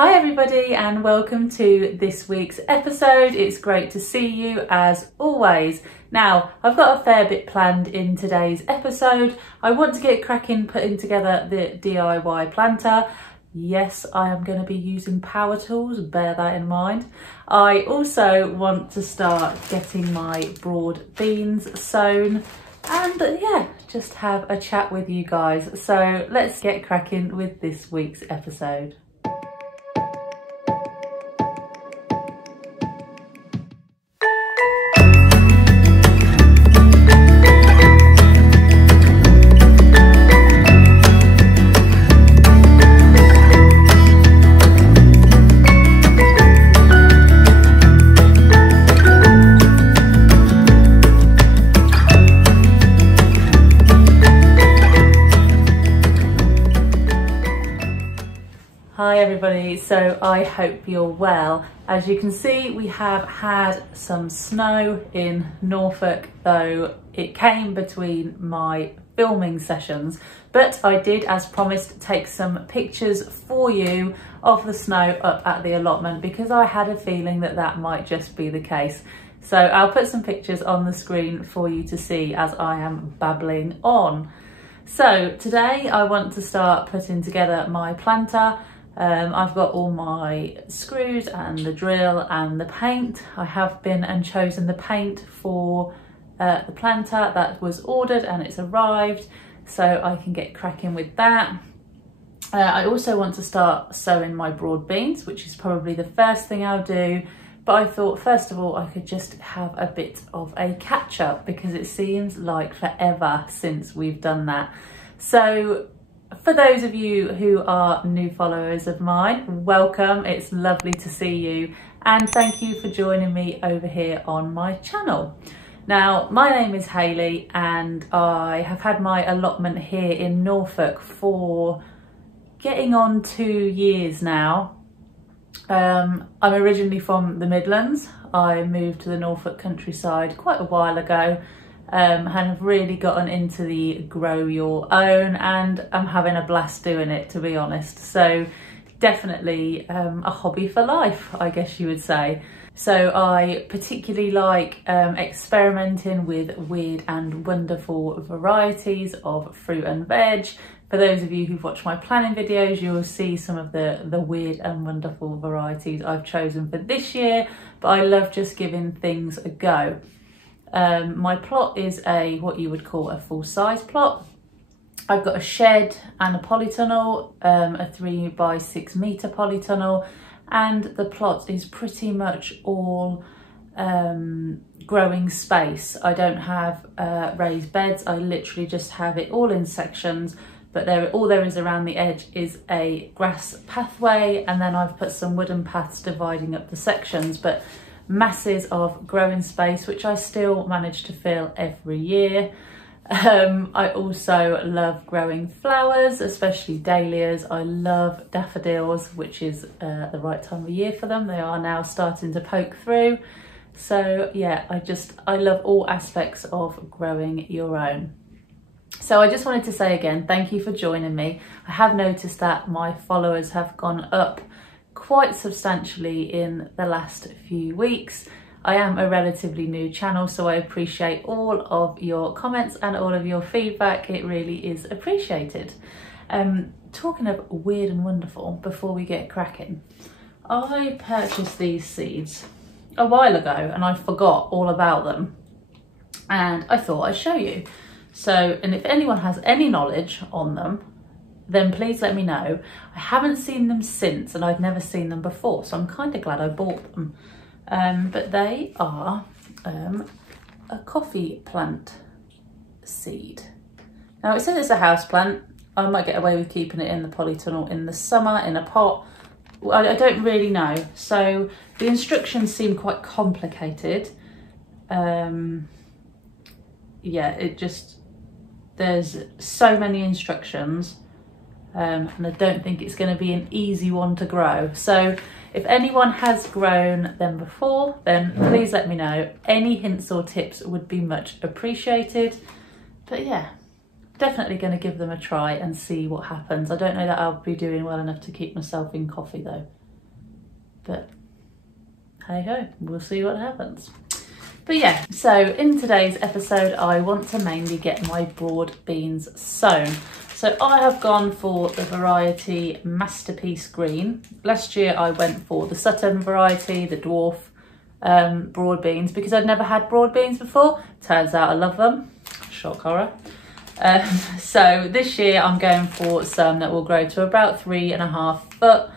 Hi everybody and welcome to this week's episode. It's great to see you as always. Now, I've got a fair bit planned in today's episode. I want to get cracking putting together the DIY planter. Yes, I am going to be using power tools, bear that in mind. I also want to start getting my broad beans sown and yeah, just have a chat with you guys. So let's get cracking with this week's episode. Hi everybody, so I hope you're well. As you can see, we have had some snow in Norfolk, though it came between my filming sessions, but I did, as promised, take some pictures for you of the snow up at the allotment because I had a feeling that that might just be the case. So I'll put some pictures on the screen for you to see as I am babbling on. So today I want to start putting together my planter. I've got all my screws and the drill and the paint. I have been and chosen the paint for the planter that was ordered and it's arrived, so I can get cracking with that. I also want to start sowing my broad beans, which is probably the first thing I'll do. But I thought, first of all, I could just have a bit of a catch up because it seems like forever since we've done that. So for those of you who are new followers of mine, welcome. It's lovely to see you and thank you for joining me over here on my channel. Now, my name is Hayley and I have had my allotment here in Norfolk for getting on 2 years now. I'm originally from the Midlands. I moved to the Norfolk countryside quite a while ago. And have really gotten into the grow your own and I'm having a blast doing it, to be honest. So definitely a hobby for life, I guess you would say. So I particularly like experimenting with weird and wonderful varieties of fruit and veg. For those of you who've watched my planning videos, you'll see some of the weird and wonderful varieties I've chosen for this year, but I love just giving things a go. My plot is what you would call a full-size plot. I've got a shed and a polytunnel, a 3 by 6 meter polytunnel, and the plot is pretty much all growing space. I don't have raised beds. I literally just have it all in sections, but all there is around the edge is a grass pathway, and then I've put some wooden paths dividing up the sections, but masses of growing space which I still manage to fill every year. I also love growing flowers, especially dahlias. I love daffodils, which is the right time of year for them. They are now starting to poke through. So yeah, I love all aspects of growing your own. So I just wanted to say again, thank you for joining me. I have noticed that my followers have gone up quite substantially in the last few weeks. I am a relatively new channel, so I appreciate all of your comments and all of your feedback. It really is appreciated. Talking of weird and wonderful, before we get cracking, I purchased these seeds a while ago and I forgot all about them and I thought I'd show you. So, and if anyone has any knowledge on them, then please let me know. I haven't seen them since and I've never seen them before, so I'm kind of glad I bought them. But they are a coffee plant seed. Now it says it's a house plant. I might get away with keeping it in the polytunnel in the summer in a pot. I don't really know. So the instructions seem quite complicated. Yeah, there's so many instructions. And I don't think it's going to be an easy one to grow. So if anyone has grown them before, then please let me know. Any hints or tips would be much appreciated. But yeah, definitely going to give them a try and see what happens. I don't know that I'll be doing well enough to keep myself in coffee though. but hey ho, we'll see what happens. But yeah, so in today's episode, I want to mainly get my broad beans sown. So I have gone for the variety Masterpiece Green. Last year I went for the Sutton variety, the dwarf broad beans, because I'd never had broad beans before. Turns out I love them, shock horror. So this year I'm going for some that will grow to about 3.5 foot,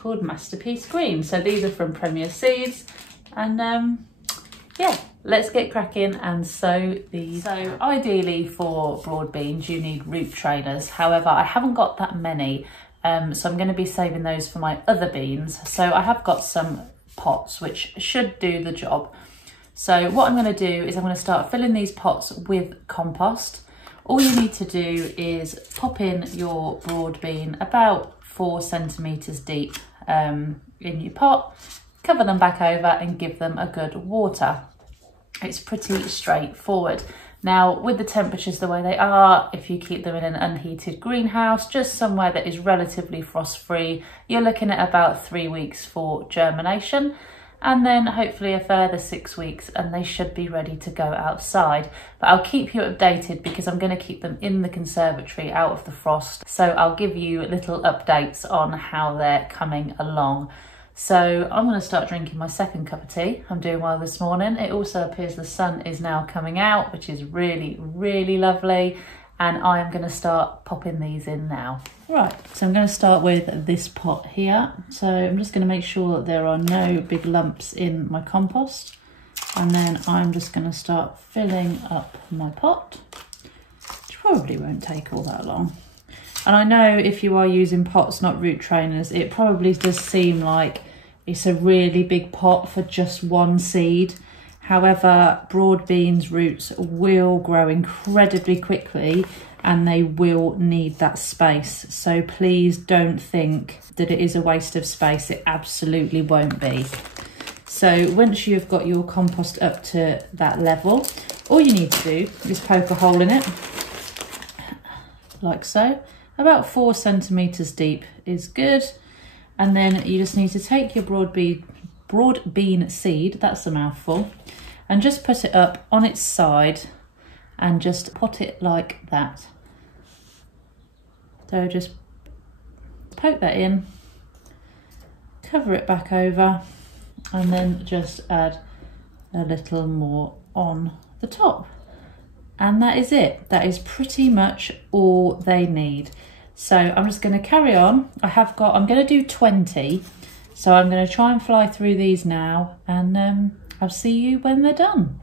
called Masterpiece Green. So these are from Premier Seeds, and yeah, let's get cracking and sow these. So ideally for broad beans, you need root trainers. However, I haven't got that many, so I'm going to be saving those for my other beans. So I have got some pots which should do the job. So what I'm going to do is I'm going to start filling these pots with compost. All you need to do is pop in your broad bean about 4 centimetres deep in your pot, cover them back over and give them a good water. It's pretty straightforward. Now, with the temperatures the way they are, if you keep them in an unheated greenhouse, just somewhere that is relatively frost-free, you're looking at about 3 weeks for germination, and then hopefully a further 6 weeks and they should be ready to go outside. But I'll keep you updated because I'm going to keep them in the conservatory out of the frost. So I'll give you little updates on how they're coming along. So I'm going to start drinking my second cup of tea. I'm doing well this morning. It also appears the sun is now coming out, which is really, really lovely. And I am going to start popping these in now. Right, so I'm going to start with this pot here. So I'm just going to make sure that there are no big lumps in my compost. And then I'm just going to start filling up my pot, which probably won't take all that long. And I know if you are using pots, not root trainers, it probably does seem like it's a really big pot for just one seed. However, broad beans roots will grow incredibly quickly and they will need that space. So please don't think that it is a waste of space. It absolutely won't be. So once you've got your compost up to that level, all you need to do is poke a hole in it, like so. About 4 centimetres deep is good. And then you just need to take your broad bean seed, that's a mouthful, and just put it up on its side and just pot it like that. So just poke that in, cover it back over, and then just add a little more on the top. And that is it. That is pretty much all they need. So I'm just going to carry on. I'm going to do 20. So I'm going to try and fly through these now, and I'll see you when they're done.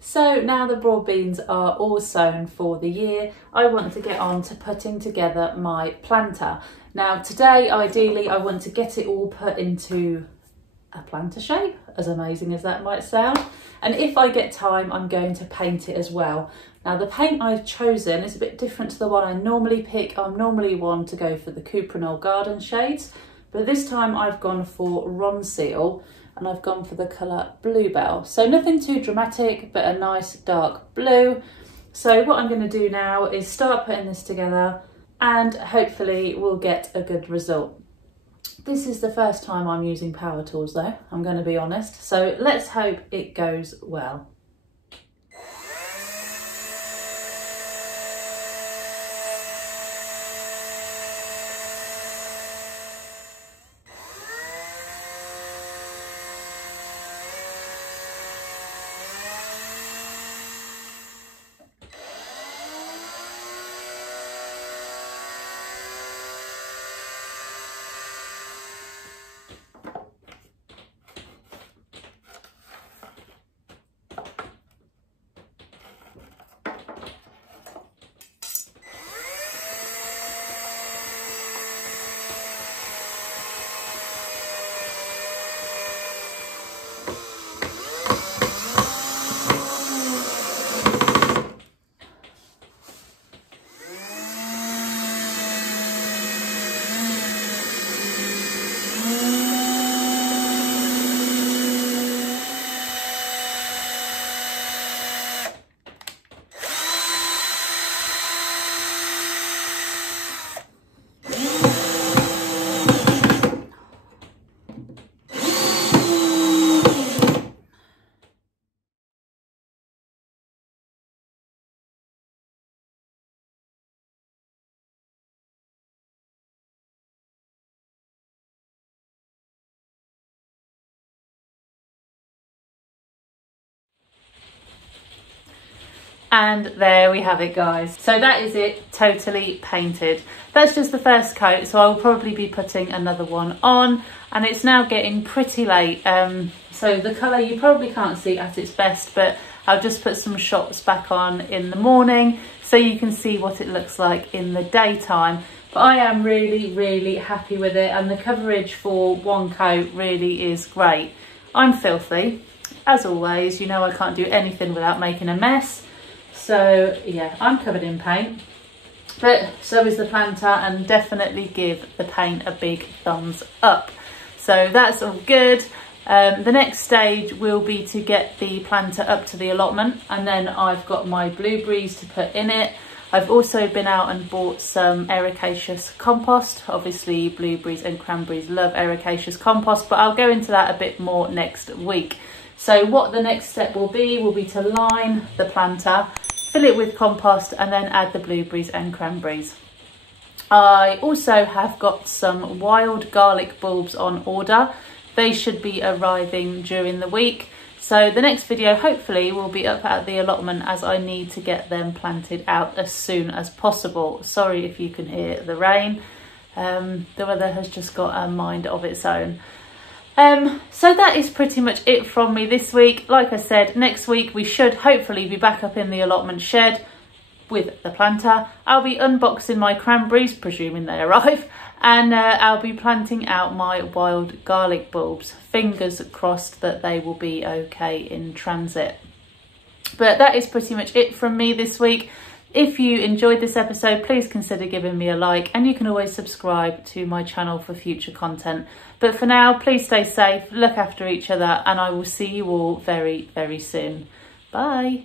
So now the broad beans are all sown for the year, I want to get on to putting together my planter. Now today, ideally, I want to get it all put into a planter shape, as amazing as that might sound. And if I get time, I'm going to paint it as well. Now the paint I've chosen is a bit different to the one I normally pick. I'm normally one to go for the Cuprinol Garden shades, but this time I've gone for Ronseal and I've gone for the colour Bluebell. So nothing too dramatic, but a nice dark blue. So what I'm going to do now is start putting this together and hopefully we'll get a good result. This is the first time I'm using power tools though, I'm going to be honest. So let's hope it goes well. And there we have it, guys. So that is it, totally painted. That's just the first coat, so I will probably be putting another one on, and it's now getting pretty late. So the colour you probably can't see at its best, but I'll just put some shots back on in the morning so you can see what it looks like in the daytime. But I am really, really happy with it, and the coverage for one coat really is great. I'm filthy, as always. You know I can't do anything without making a mess. So yeah, I'm covered in paint, but so is the planter, and definitely give the paint a big thumbs up. So that's all good. The next stage will be to get the planter up to the allotment, and then I've got my blueberries to put in it. I've also been out and bought some ericaceous compost. Obviously blueberries and cranberries love ericaceous compost, but I'll go into that a bit more next week. So what the next step will be to line the planter, fill it with compost, and then add the blueberries and cranberries. I also have got some wild garlic bulbs on order. They should be arriving during the week. So the next video hopefully will be up at the allotment, as I need to get them planted out as soon as possible. Sorry if you can hear the rain. The weather has just got a mind of its own. So that is pretty much it from me this week. Like I said, next week we should hopefully be back up in the allotment shed with the planter. I'll be unboxing my cranberries, presuming they arrive, and I'll be planting out my wild garlic bulbs. Fingers crossed that they will be okay in transit. But that is pretty much it from me this week. If you enjoyed this episode, please consider giving me a like, and you can always subscribe to my channel for future content. But for now, please stay safe, look after each other, and I will see you all very, very soon. Bye.